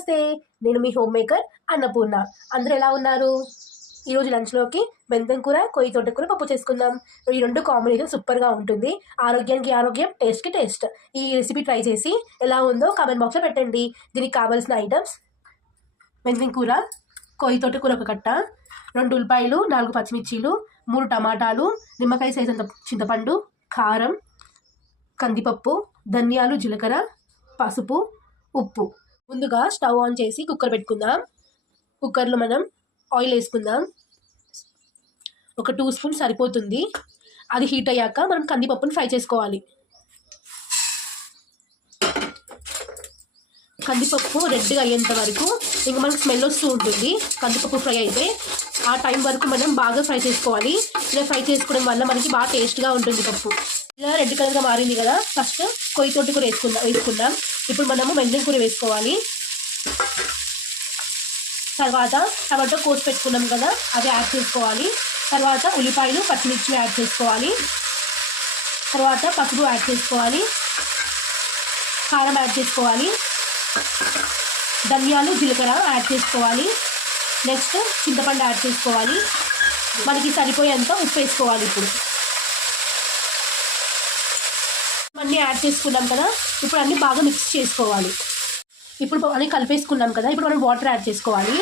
నమస్తే నేను మీ home maker Annapurna. అందరూ ఎలా ఉన్నారు? ఈరోజు లంచ్లోకి బెంతం కూర కొయ్యి తోటకూర పప్పు చేసుకుందాం. ఈ రెండు కాంబినేషన్ సూపర్గా ఉంటుంది. ఆరోగ్యానికి ఆరోగ్యం టేస్ట్కి టేస్ట్ ఈ రెసిపీ ట్రై చేసి ఎలా ఉందో కామెంట్ బాక్స్లో పెట్టండి. దీనికి కావాల్సిన ఐటమ్స్ బెంతం కూర కొయ్యి తోటకూర ఒక కట్ట రెండు ఉల్లిపాయలు నాలుగు పచ్చిమిర్చీలు మూడు టమాటాలు నిమ్మకాయ సైజ్ అంత చింతపండు కారం కందిపప్పు ధనియాలు జీలకర్ర పసుపు ఉప్పు. ముందుగా స్టవ్ ఆన్ చేసి కుక్కర్ పెట్టుకుందాం. కుక్కర్లో మనం ఆయిల్ వేసుకుందాం. ఒక టూ స్పూన్ సరిపోతుంది. అది హీట్ అయ్యాక మనం కందిపప్పును ఫ్రై చేసుకోవాలి. కందిపప్పు రెడ్గా అయ్యేంత వరకు ఇంకా మనకు స్మెల్ వస్తూ ఉంటుంది. కందిపప్పు ఫ్రై అయితే ఆ టైం వరకు మనం బాగా ఫ్రై చేసుకోవాలి. ఇలా ఫ్రై చేసుకోవడం వల్ల మనకి బాగా టేస్ట్గా ఉంటుంది పప్పు. ఇలా రెడ్ కలర్గా మారింది కదా. ఫస్ట్ కొయ్యి తోటి కూర వేసుకుందాం వేసుకుందాం. ఇప్పుడు మనము మెంజం కూర వేసుకోవాలి. తర్వాత టమాటో కోసి పెట్టుకున్నాం కదా అవి యాడ్ చేసుకోవాలి. తర్వాత ఉల్లిపాయలు పచ్చిమిర్చి యాడ్ చేసుకోవాలి. తర్వాత పసుపు యాడ్ చేసుకోవాలి. కారం యాడ్ చేసుకోవాలి. ధనియాలు జీలకర్ర యాడ్ చేసుకోవాలి. నెక్స్ట్ చింతపండు యాడ్ చేసుకోవాలి. మనకి సరిపోయేంత ఉప్పు వేసుకోవాలి ఇప్పుడు. అన్నీ యాడ్ చేసుకున్నాం కదా ఇప్పుడు అన్నీ బాగా మిక్స్ చేసుకోవాలి. ఇప్పుడు అన్నీ కలిపేసుకున్నాం కదా ఇప్పుడు మనం వాటర్ యాడ్ చేసుకోవాలి.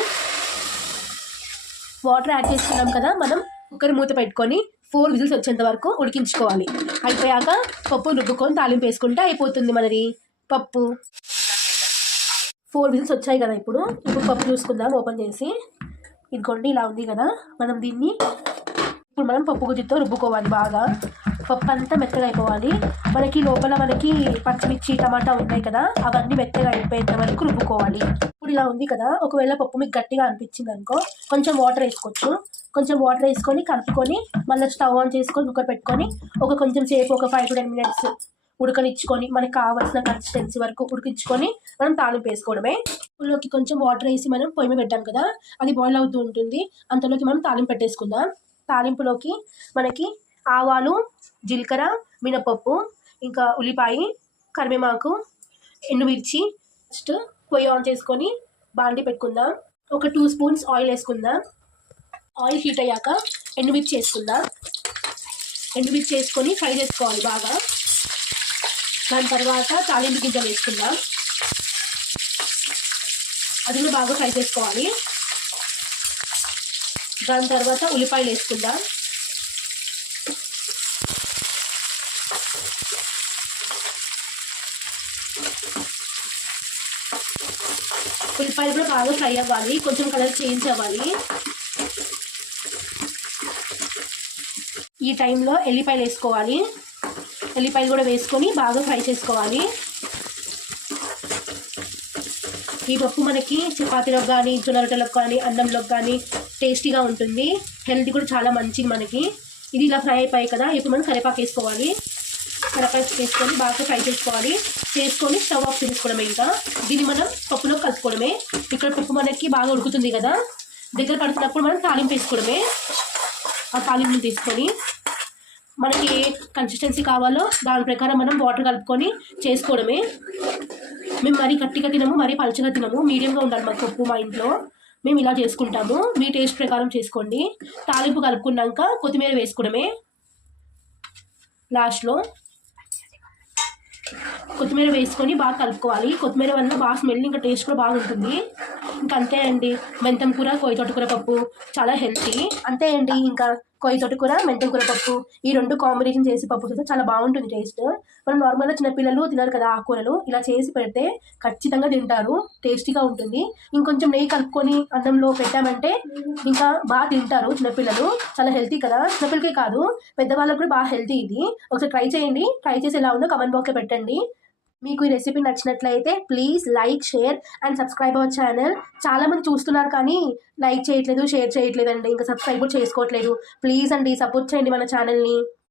వాటర్ యాడ్ చేసుకున్నాం కదా మనం కుక్కర్ మూత పెట్టుకొని ఫోర్ విజిల్స్ వచ్చేంత వరకు ఉడికించుకోవాలి. అయిపోయాక పప్పు రుబ్బుకొని తాలింపు వేసుకుంటే అయిపోతుంది మనది. పప్పు. ఫోర్ విజిల్స్ వచ్చాయి కదా ఇప్పుడు. ఇప్పుడు పప్పు చూసుకుందాం ఓపెన్ చేసి. ఇదిగోండి ఇలా ఉంది కదా. మనం దీన్ని ఇప్పుడు మనం పప్పు గుజ్జుతో రుబ్బుకోవాలి బాగా. పప్పు అంతా మెత్తగా అయిపోవాలి. మనకి లోపల మనకి పచ్చిమిర్చి టమాటా ఉన్నాయి కదా అవన్నీ మెత్తగా అయిపోయేంత వరకు రుబ్బుకోవాలి. ఇప్పుడు ఇలా ఉంది కదా ఒకవేళ పప్పు మీకు గట్టిగా అనిపించింది అనుకో కొంచెం వాటర్ వేసుకోవచ్చు. కొంచెం వాటర్ వేసుకొని కలుపుకొని మళ్ళీ స్టవ్ ఆన్ చేసుకొని కుక్కర్ పెట్టుకొని ఒక కొంచెం సేపు ఒక ఫైవ్ టు టెన్ మినిట్స్ ఉడకనిచ్చుకొని మనకు కావాల్సిన కన్సిస్టెన్సీ వరకు ఉడికించుకొని మనం తాలింపు వేసుకోవడమే. పుల్లోకి కొంచెం వాటర్ వేసి మనం పొయ్యి మీద పెట్టాం కదా అది బాయిల్ అవుతూ ఉంటుంది. అంతలోకి మనం తాలింపు పెట్టేసుకుందాం. తాలింపులోకి మనకి ఆవాలు జీలకర్ర మినపప్పు ఇంకా ఉల్లిపాయ కరివేమాకు ఎండుమిర్చి నెక్స్ట్ పొయ్యి ఆన్ చేసుకొని బాండి పెట్టుకుందాం. ఒక టూ స్పూన్స్ ఆయిల్ వేసుకుందాం. ఆయిల్ హీట్ అయ్యాక ఎండుమిర్చి వేసుకుందాం. ఎండుమిర్చి వేసుకొని ఫ్రై చేసుకోవాలి బాగా. దాని తర్వాత తాలింపు గింజలు వేసుకుందాం. అది కూడా బాగా ఫ్రై చేసుకోవాలి. దాని తర్వాత ఉల్లిపాయలు వేసుకుందాం. ఉల్లిపాయలు కూడా బాగా ఫ్రై అవ్వాలి. కొంచెం కలర్ చేంజ్ అవ్వాలి. ఈ టైంలో ఎల్లిపాయలు వేసుకోవాలి. ఎల్లిపాయలు కూడా వేసుకొని బాగా ఫ్రై చేసుకోవాలి. ఈ పప్పు మనకి చపాతీలకు కానీ జొన్న రొట్టెలకు కానీ అన్నంలోకి కానీ టేస్టీగా ఉంటుంది. హెల్త్ కూడా చాలా మంచిది మనకి. ఇది ఇలా ఫ్రై అయిపోయాయి కదా ఇప్పుడు మనం కరివేపాకు వేసుకోవాలి. కరివేపాకు వేసుకొని బాగా ఫ్రై చేసుకోవాలి. చేసుకొని స్టవ్ ఆఫ్ చేసుకోవడమే ఇంకా. దీన్ని మనం పప్పులో కలుపుకోవడమే. ఇక్కడ పప్పు మనకి బాగా ఉడుకుతుంది కదా. దగ్గర పడుతున్నప్పుడు మనం తాలింపు వేసుకోవడమే. ఆ తాలింపుని తీసుకొని మనకి ఏ కన్సిస్టెన్సీ కావాలో దాని ప్రకారం మనం వాటర్ కలుపుకొని చేసుకోవడమే. మేము మరీ గట్టిగా తినము మరీ పలుచగా తినము. మీడియంగా ఉండాలి మాకు పప్పు మా ఇంట్లో. మేము ఇలా చేసుకుంటాము. మీ టేస్ట్ ప్రకారం చేసుకోండి. తాలింపు కలుపుకున్నాక కొత్తిమీర వేసుకోవడమే. లాస్ట్లో కొత్తిమీర వేసుకొని బాగా కలుపుకోవాలి. కొత్తిమీర వల్ల బాగా స్మెల్ ఇంకా టేస్ట్ కూడా బాగుంటుంది ఇంకా అంతే అండి. మెంతం కూర కొయ్య తోటకూర పప్పు చాలా హెల్తీ. అంతే అండి. ఇంకా కొయ్య తోటకూర మెంతం కూర పప్పు ఈ రెండు కాంబినేషన్ చేసి పప్పు చేస్తే చాలా బాగుంటుంది టేస్ట్. మనం నార్మల్గా చిన్నపిల్లలు తినరు కదా ఆకుకూరలు ఇలా చేసి పెడితే ఖచ్చితంగా తింటారు. టేస్టీగా ఉంటుంది. ఇంకొంచెం నెయ్యి కలుపుకొని అన్నంలో పెట్టామంటే ఇంకా బాగా తింటారు చిన్నపిల్లలు చాలా హెల్తీ కదా. చిన్నపిల్లకే కాదు పెద్దవాళ్ళకు కూడా బాగా హెల్తీ ఇది. ఒకసారి ట్రై చేయండి. ట్రై చేసి ఎలా ఉందో కమెంట్ బాక్స్లో పెట్టండి. మీకు ఈ రెసిపీ నచ్చినట్లయితే please like share and subscribe our channel చాలామంది చూస్తున్నారు కానీ లైక్ చేయట్లేదు షేర్ చేయట్లేదండి. ఇంకా సబ్స్క్రైబ్ చేసుకోవట్లేదు. ప్లీజ్ అండి సపోర్ట్ చేయండి మన ఛానల్ని